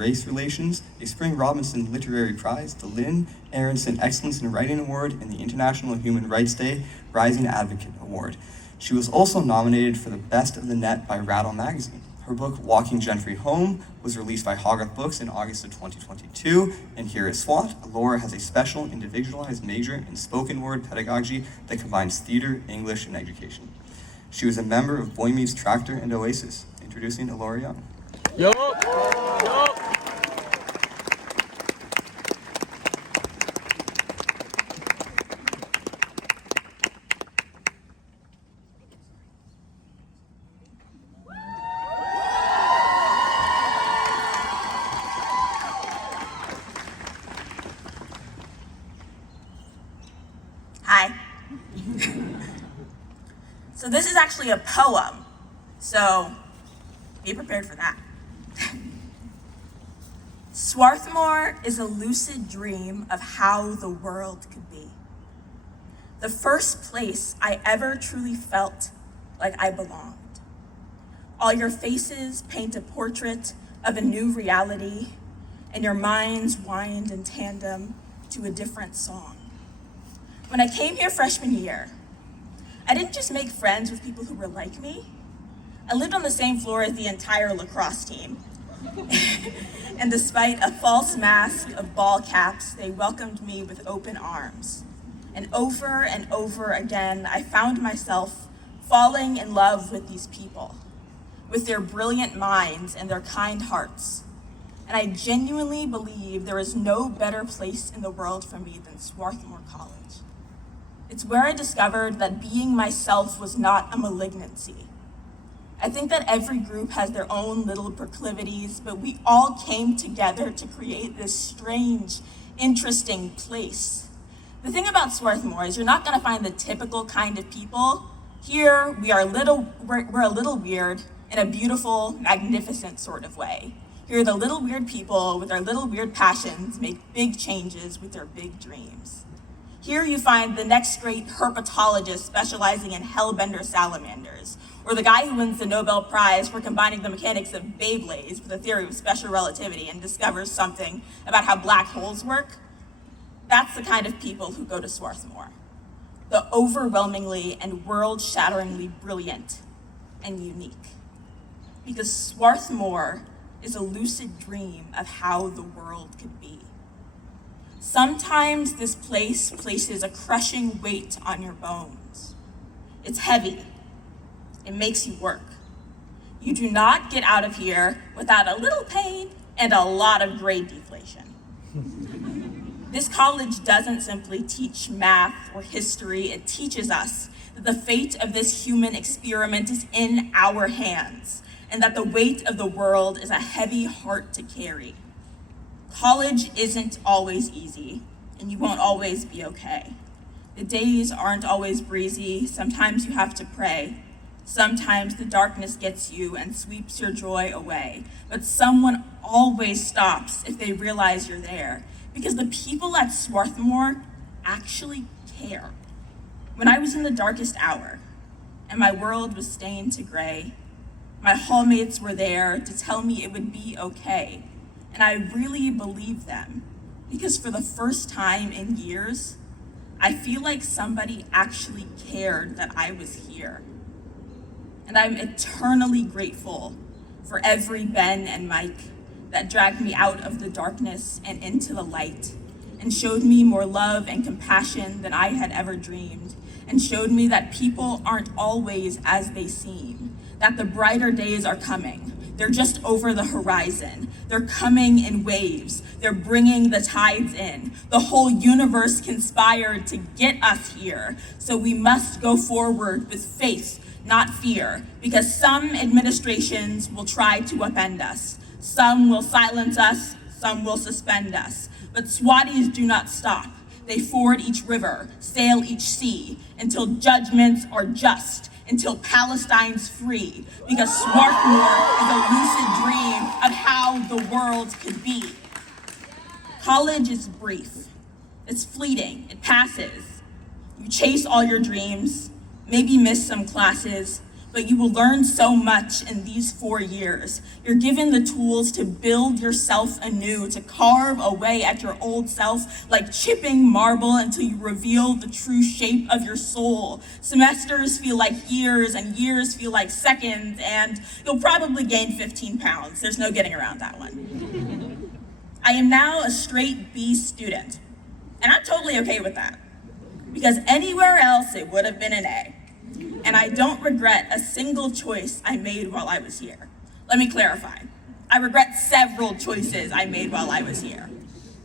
Race Relations, a Spring Robinson Literary Prize, the Lynn Aronson Excellence in Writing Award, and the International Human Rights Day Rising Advocate Award. She was also nominated for the Best of the Net by Rattle magazine. Her book, Walking Gentry Home, was released by Hogarth Books in August of 2022, and here at SWAT, Alora has a special individualized major in spoken word pedagogy that combines theater, English, and education. She was a member of Boy Meets Tractor and Oasis. Introducing Alora Young. Yup. Yup. Hi. So this is actually a poem, so be prepared for that. Swarthmore is a lucid dream of how the world could be. The first place I ever truly felt like I belonged. All your faces paint a portrait of a new reality, and your minds wind in tandem to a different song. When I came here freshman year, I didn't just make friends with people who were like me. I lived on the same floor as the entire lacrosse team. And despite a false mask of ball caps, they welcomed me with open arms. And over again, I found myself falling in love with these people, with their brilliant minds and their kind hearts. And I genuinely believe there is no better place in the world for me than Swarthmore College. It's where I discovered that being myself was not a malignancy. I think that every group has their own little proclivities, but we all came together to create this strange, interesting place. The thing about Swarthmore is you're not gonna find the typical kind of people. Here, we're a little weird in a beautiful, magnificent sort of way. Here, the little weird people with their little weird passions make big changes with their big dreams. Here you find the next great herpetologist specializing in hellbender salamanders, or the guy who wins the Nobel Prize for combining the mechanics of Beyblades with the theory of special relativity and discovers something about how black holes work. That's the kind of people who go to Swarthmore. The overwhelmingly and world-shatteringly brilliant and unique. Because Swarthmore is a lucid dream of how the world could be. Sometimes this place places a crushing weight on your bones. It's heavy. It makes you work. You do not get out of here without a little pain and a lot of grade deflation. This college doesn't simply teach math or history, it teaches us that the fate of this human experiment is in our hands, and that the weight of the world is a heavy heart to carry. College isn't always easy, and you won't always be okay. The days aren't always breezy, sometimes you have to pray. Sometimes the darkness gets you and sweeps your joy away, but someone always stops if they realize you're there, because the people at Swarthmore actually care. When I was in the darkest hour, and my world was stained to gray, my hallmates were there to tell me it would be okay. And I really believe them, because for the first time in years, I feel like somebody actually cared that I was here. And I'm eternally grateful for every Ben and Mike that dragged me out of the darkness and into the light, and showed me more love and compassion than I had ever dreamed, and showed me that people aren't always as they seem, that the brighter days are coming. They're just over the horizon. They're coming in waves. They're bringing the tides in. The whole universe conspired to get us here. So we must go forward with faith, not fear, because some administrations will try to upend us. Some will silence us, some will suspend us. But Swatties do not stop. They ford each river, sail each sea, until judgments are just, until Palestine's free, because Swarthmore is a lucid dream of how the world could be. College is brief. It's fleeting. It passes. You chase all your dreams, maybe miss some classes, but you will learn so much in these 4 years. You're given the tools to build yourself anew, to carve away at your old self like chipping marble until you reveal the true shape of your soul. Semesters feel like years and years feel like seconds, and you'll probably gain 15 pounds. There's no getting around that one. I am now a straight B student, and I'm totally okay with that, because anywhere else it would have been an A. And I don't regret a single choice I made while I was here. Let me clarify. I regret several choices I made while I was here,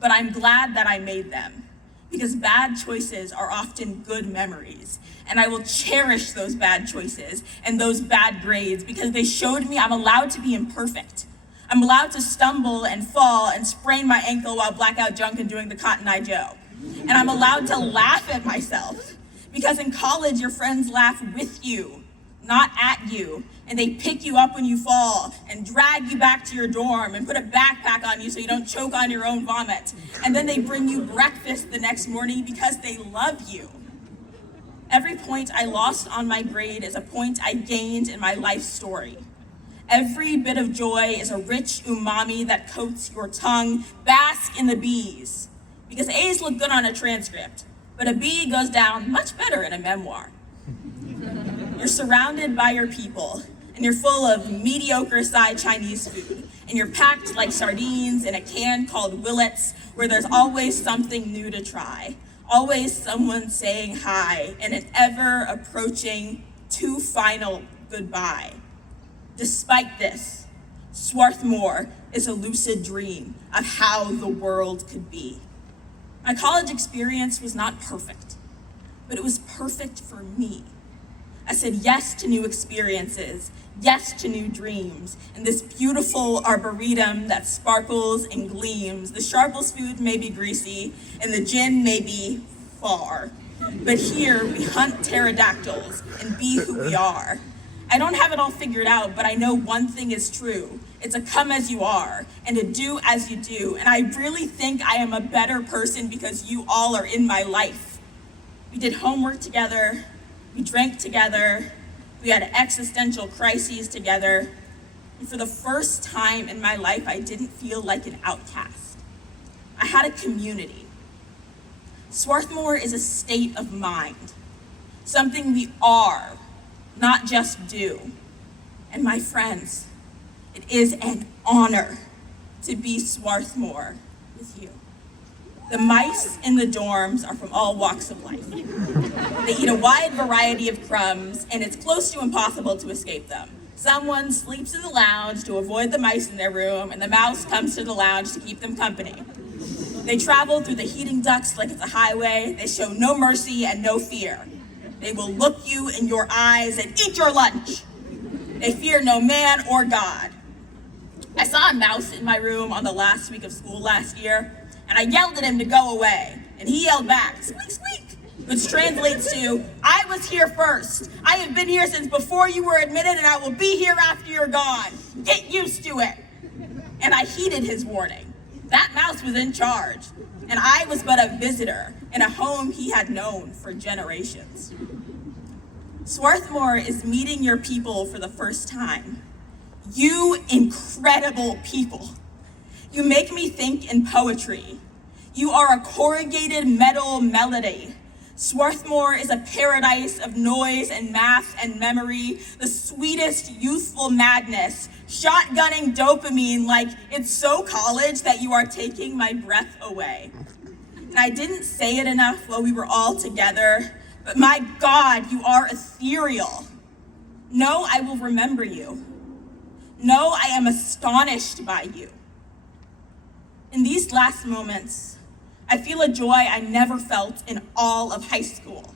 but I'm glad that I made them, because bad choices are often good memories, and I will cherish those bad choices and those bad grades because they showed me I'm allowed to be imperfect. I'm allowed to stumble and fall and sprain my ankle while blackout drunk and doing the Cotton Eye Joe. And I'm allowed to laugh at myself, because in college, your friends laugh with you, not at you, and they pick you up when you fall and drag you back to your dorm and put a backpack on you so you don't choke on your own vomit. And then they bring you breakfast the next morning because they love you. Every point I lost on my grade is a point I gained in my life story. Every bit of joy is a rich umami that coats your tongue. Bask in the B's, because A's look good on a transcript, but a B goes down much better in a memoir. You're surrounded by your people, and you're full of mediocre-sized Chinese food, and you're packed like sardines in a can called Willets, where there's always something new to try, always someone saying hi, and an ever-approaching too final goodbye. Despite this, Swarthmore is a lucid dream of how the world could be. My college experience was not perfect, but it was perfect for me. I said yes to new experiences, yes to new dreams, and this beautiful arboretum that sparkles and gleams. The Sharples food may be greasy, and the gin may be far, but here we hunt pterodactyls and be who we are. I don't have it all figured out, but I know one thing is true. It's a come as you are and a do as you do. And I really think I am a better person because you all are in my life. We did homework together, we drank together, we had existential crises together. And for the first time in my life, I didn't feel like an outcast. I had a community. Swarthmore is a state of mind, something we are, not just do. And my friends, it is an honor to be Swarthmore with you. The mice in the dorms are from all walks of life. They eat a wide variety of crumbs, and it's close to impossible to escape them. Someone sleeps in the lounge to avoid the mice in their room, and the mouse comes to the lounge to keep them company. They travel through the heating ducts like it's a highway. They show no mercy and no fear. They will look you in your eyes and eat your lunch. They fear no man or God. I saw a mouse in my room on the last week of school last year, and I yelled at him to go away, and he yelled back, squeak, squeak, which translates to, I was here first. I have been here since before you were admitted, and I will be here after you're gone. Get used to it. And I heeded his warning. That mouse was in charge, and I was but a visitor in a home he had known for generations. Swarthmore is meeting your people for the first time. You incredible people. You make me think in poetry. You are a corrugated metal melody. Swarthmore is a paradise of noise and math and memory, the sweetest youthful madness, shotgunning dopamine like it's so college that you are taking my breath away. And I didn't say it enough while we were all together, but my God, you are ethereal. No, I will remember you. No, I am astonished by you. In these last moments, I feel a joy I never felt in all of high school.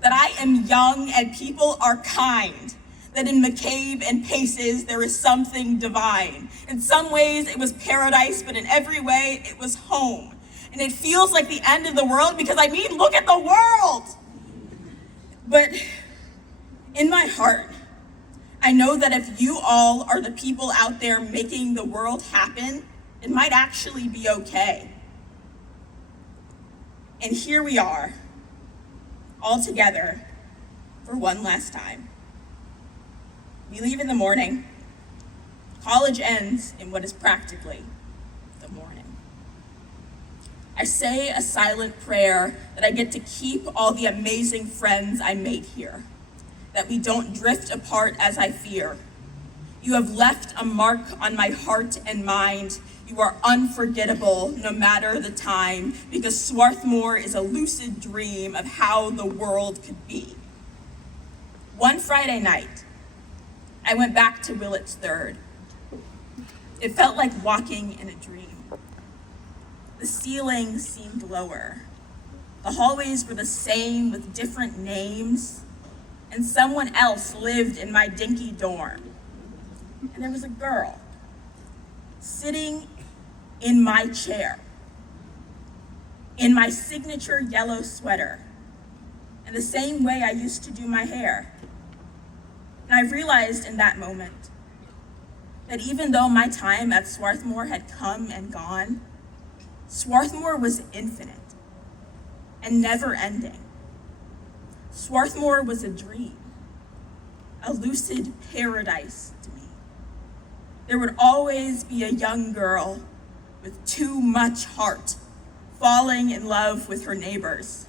That I am young and people are kind. That in McCabe and Paces, there is something divine. In some ways, it was paradise, but in every way, it was home. And it feels like the end of the world because I mean, look at the world! But in my heart, I know that if you all are the people out there making the world happen, it might actually be okay. And here we are, all together for one last time. We leave in the morning. College ends in what is practically the morning. I say a silent prayer that I get to keep all the amazing friends I made here, that we don't drift apart as I fear. You have left a mark on my heart and mind. You are unforgettable no matter the time, because Swarthmore is a lucid dream of how the world could be. One Friday night, I went back to Willett's Third. It felt like walking in a dream. The ceiling seemed lower. The hallways were the same with different names, and someone else lived in my dinky dorm. And there was a girl sitting in my chair, in my signature yellow sweater, in the same way I used to do my hair. And I realized in that moment that even though my time at Swarthmore had come and gone, Swarthmore was infinite and never ending. Swarthmore was a dream, a lucid paradise to me. There would always be a young girl with too much heart, falling in love with her neighbors,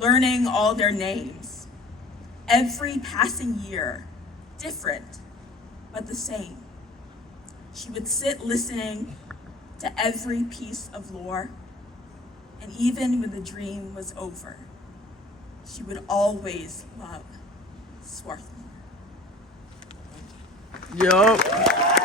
learning all their names. Every passing year, different, but the same. She would sit listening to every piece of lore, and even when the dream was over, she would always love Swarthmore. Yup.